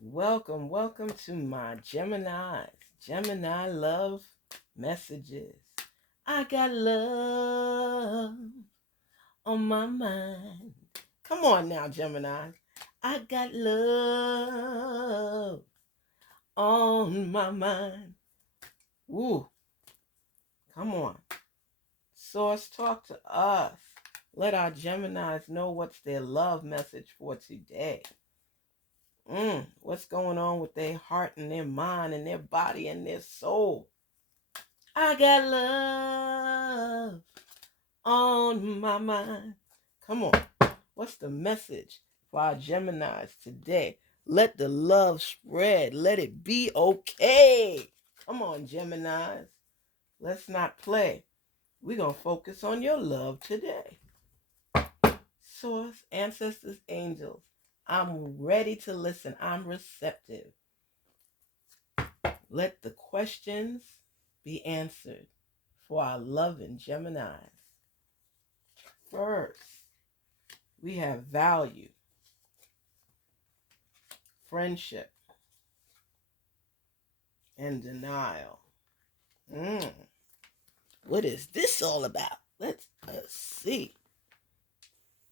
Welcome to my Gemini love messages. I got love on my mind. Come on now, Gemini. I got love on my mind. Woo, come on. Source, talk to us. Let our Geminis know what's their love message for today. What's going on with their heart and their mind and their body and their soul? I got love on my mind. Come on. What's the message for our Geminis today? Let the love spread. Let it be okay. Come on, Geminis. Let's not play. We're going to focus on your love today. Source, ancestors, angels. I'm ready to listen. I'm receptive. Let the questions be answered for our loving Geminis. First, we have value, friendship, and denial. What is this all about? Let's see.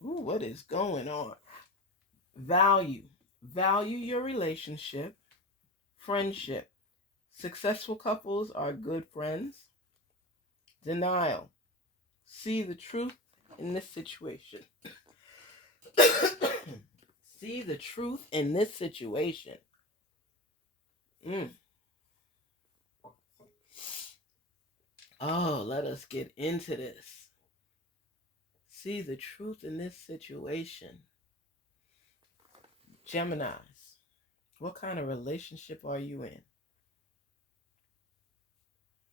What is going on? Value. Value your relationship, friendship. Successful couples are good friends. Denial. See the truth in this situation. See the truth in this situation. Oh, let us get into this. See the truth in this situation. Geminis, what kind of relationship are you in?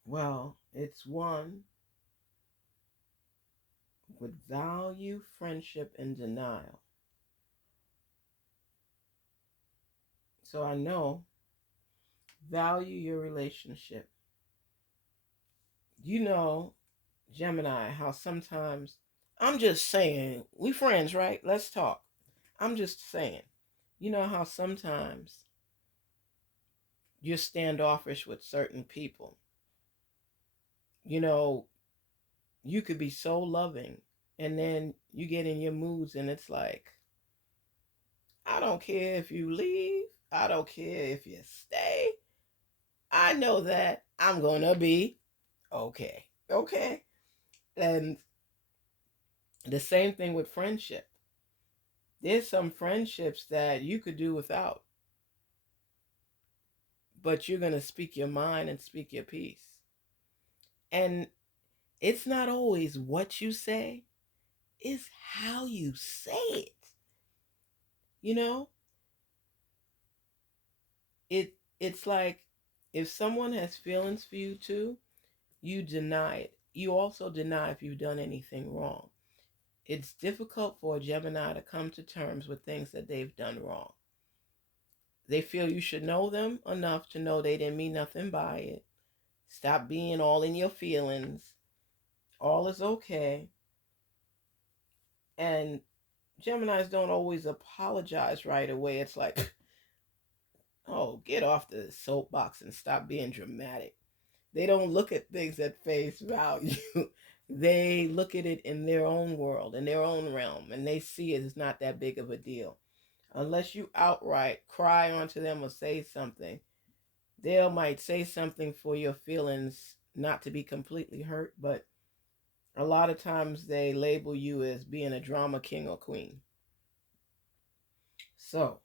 Well, it's one with value, friendship, and denial. So I know, value your relationship. You know, Gemini, how sometimes, I'm just saying, we friends, right? Let's talk. I'm just saying, you know how sometimes you're standoffish with certain people. You know, you could be so loving, and then you get in your moods and it's like, I don't care if you leave, I don't care if you stay, I know that I'm gonna be okay. And the same thing with friendship. There's some friendships that you could do without, but you're gonna speak your mind and speak your piece. And it's not always what you say, it's how you say it. You know, it's like, if someone has feelings for you too, you deny it. You also deny if you've done anything wrong. It's difficult for a Gemini to come to terms with things that they've done wrong. They feel you should know them enough to know they didn't mean nothing by it. Stop being all in your feelings. All is okay. And Geminis don't always apologize right away. It's like, oh, get off the soapbox and stop being dramatic. They don't look at things at face value. They look at it in their own world, in their own realm, and they see it as not that big of a deal. Unless you outright cry onto them or say something, they might say something for your feelings not to be completely hurt, but a lot of times they label you as being a drama king or queen. So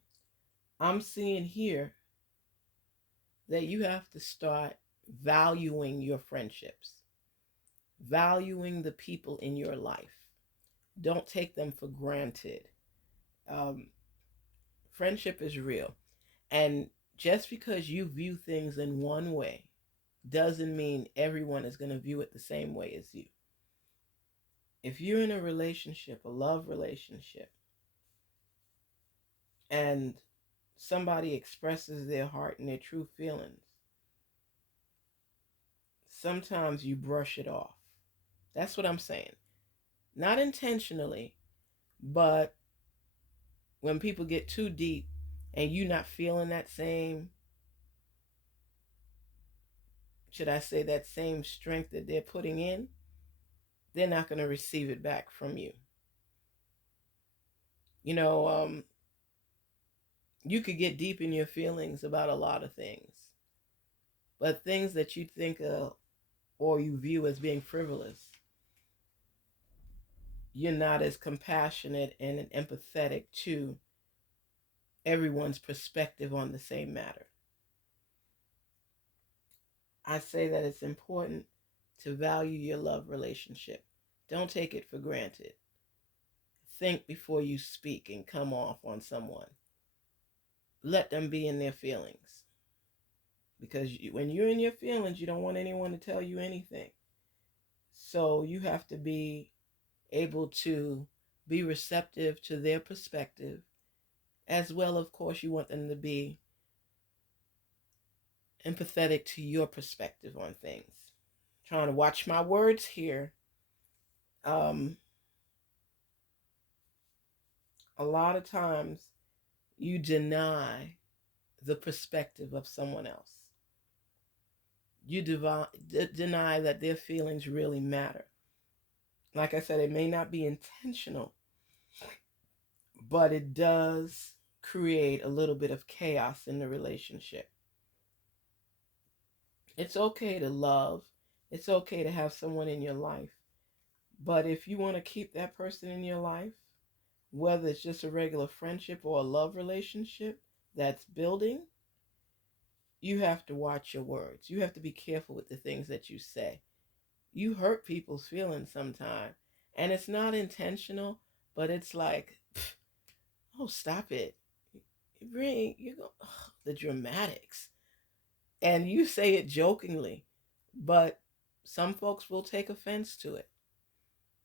I'm seeing here that you have to start valuing your friendships, valuing the people in your life. Don't take them for granted. Um, Friendship is real. And just because you view things in one way doesn't mean everyone is going to view it the same way as you. If you're in a relationship, a love relationship, and somebody expresses their heart and their true feelings, sometimes you brush it off. That's what I'm saying. Not intentionally, but when people get too deep, and you not feeling that same, should I say, that same strength that they're putting in, they're not going to receive it back from you. You know, you could get deep in your feelings about a lot of things, but things that you think of or you view as being frivolous, you're not as compassionate and empathetic to everyone's perspective on the same matter. I say that it's important to value your love relationship. Don't take it for granted. Think before you speak and come off on someone. Let them be in their feelings. Because when you're in your feelings, you don't want anyone to tell you anything. So you have to be able to be receptive to their perspective, as well, of course, you want them to be empathetic to your perspective on things. Trying to watch my words here. Um, a lot of times you deny the perspective of someone else. You deny that their feelings really matter. Like I said, it may not be intentional, but it does create a little bit of chaos in the relationship. It's okay to love, it's okay to have someone in your life, but if you want to keep that person in your life, whether it's just a regular friendship or a love relationship that's building, you have to watch your words. You have to be careful with the things that you say. You hurt people's feelings sometimes, and it's not intentional, but it's like, oh, stop it. You go, ugh, the dramatics. And you say it jokingly, but some folks will take offense to it.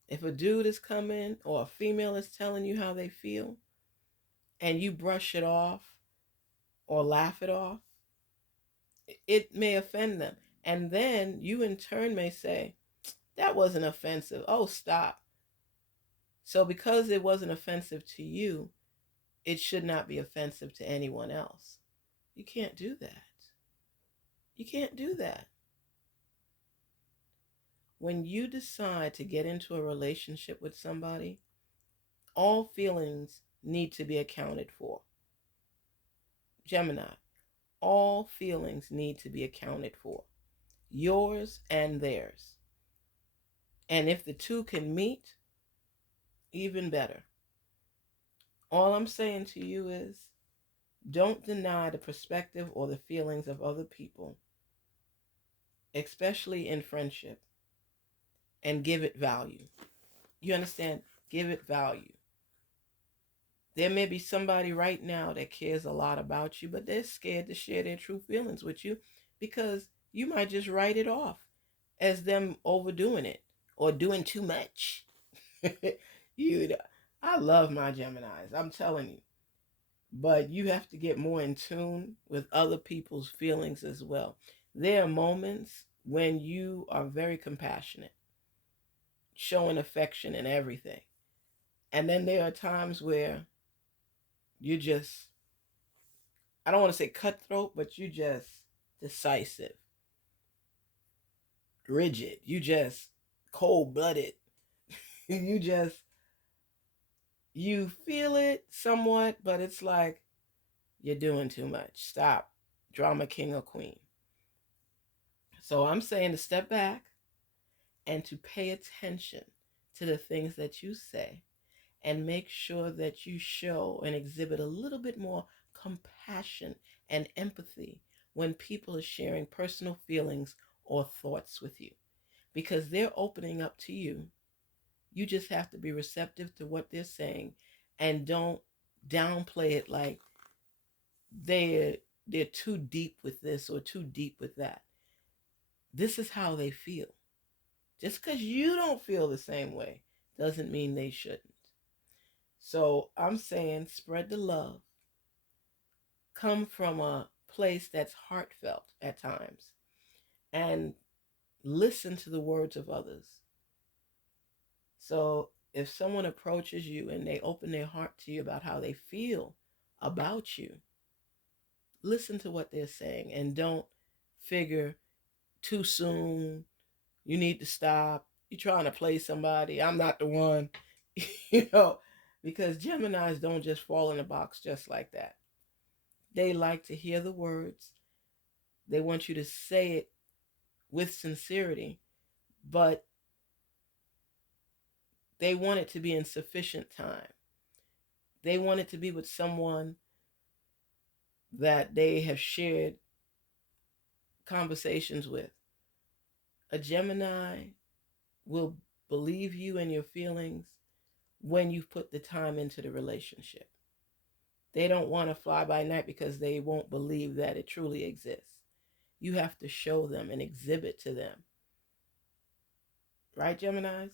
If a dude is coming or a female is telling you how they feel, and you brush it off or laugh it off, it may offend them. And then you in turn may say, that wasn't offensive. Oh, stop. So because it wasn't offensive to you, it should not be offensive to anyone else. You can't do that. You can't do that. When you decide to get into a relationship with somebody, all feelings need to be accounted for. Gemini, all feelings need to be accounted for, yours and theirs. And if the two can meet, even better. All I'm saying to you is don't deny the perspective or the feelings of other people, especially in friendship, and give it value. You understand? Give it value. There may be somebody right now that cares a lot about you, but they're scared to share their true feelings with you because you might just write it off as them overdoing it or doing too much. you, I love my Geminis, I'm telling you. But you have to get more in tune with other people's feelings as well. There are moments when you are very compassionate, showing affection and everything. And then there are times where you just, I don't want to say cutthroat, but you just decisive, rigid. You just cold blooded. you just, you feel it somewhat, but it's like you're doing too much. Stop. Drama king or queen. So I'm saying to step back and to pay attention to the things that you say and make sure that you show and exhibit a little bit more compassion and empathy when people are sharing personal feelings or thoughts with you because they're opening up to you. You just have to be receptive to what they're saying and don't downplay it like they're they're too deep with this or too deep with that. This is how they feel. Just because you don't feel the same way doesn't mean they shouldn't. So I'm saying spread the love. Come from a place that's heartfelt at times and listen to the words of others. So if someone approaches you and they open their heart to you about how they feel about you, listen to what they're saying and don't figure too soon. You need to stop. You're trying to play somebody. I'm not the one. you know, because Geminis don't just fall in a box just like that. They like to hear the words. They want you to say it with sincerity, but they want it to be in sufficient time. They want it to be with someone that they have shared conversations with. A Gemini will believe you and your feelings when you've put the time into the relationship. They don't want to fly by night because they won't believe that it truly exists. You have to show them and exhibit to them. Right, Geminis?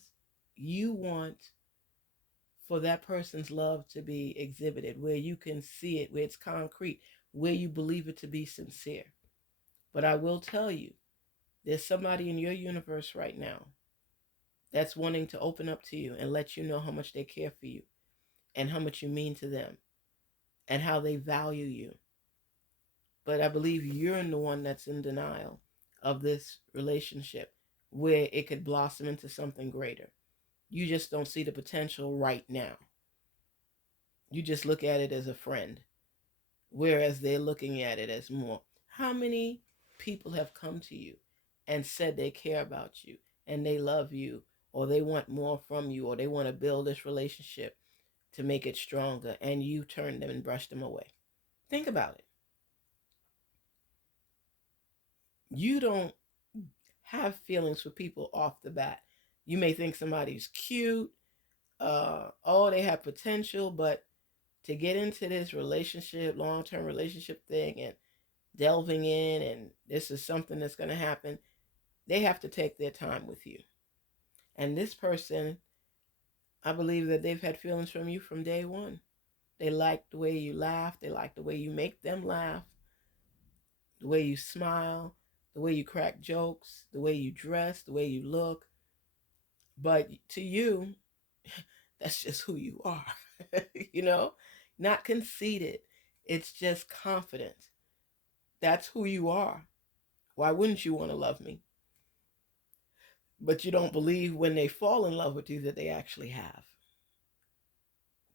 You want for that person's love to be exhibited, where you can see it, where it's concrete, where you believe it to be sincere. But I will tell you, there's somebody in your universe right now that's wanting to open up to you and let you know how much they care for you and how much you mean to them and how they value you. But I believe you're the one that's in denial of this relationship where it could blossom into something greater. You just don't see the potential right now. You just look at it as a friend, whereas they're looking at it as more. How many people have come to you and said they care about you and they love you, or they want more from you, or they want to build this relationship to make it stronger, and you turn them and brush them away? Think about it. You don't have feelings for people off the bat. You may think somebody's cute, oh, they have potential, but to get into this relationship, long-term relationship thing, and delving in, and this is something that's going to happen, they have to take their time with you. And this person, I believe that they've had feelings from you from day one. They like the way you laugh. They like the way you make them laugh, the way you smile, the way you crack jokes, the way you dress, the way you look. But to you, that's just who you are, you know, not conceited. It's just confident. That's who you are. Why wouldn't you want to love me? But you don't believe when they fall in love with you that they actually have.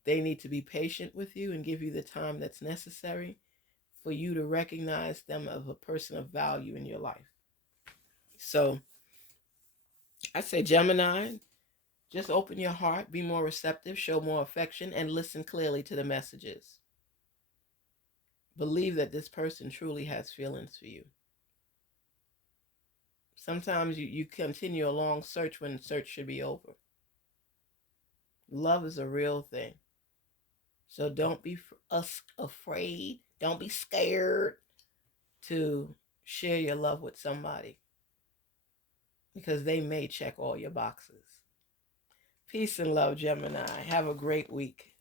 They need to be patient with you and give you the time that's necessary for you to recognize them as a person of value in your life. So I say, Gemini, just open your heart, be more receptive, show more affection, and listen clearly to the messages. Believe that this person truly has feelings for you. Sometimes you continue a long search when the search should be over. Love is a real thing. So don't be afraid. Don't be scared to share your love with somebody, because they may check all your boxes. Peace and love, Gemini. Have a great week.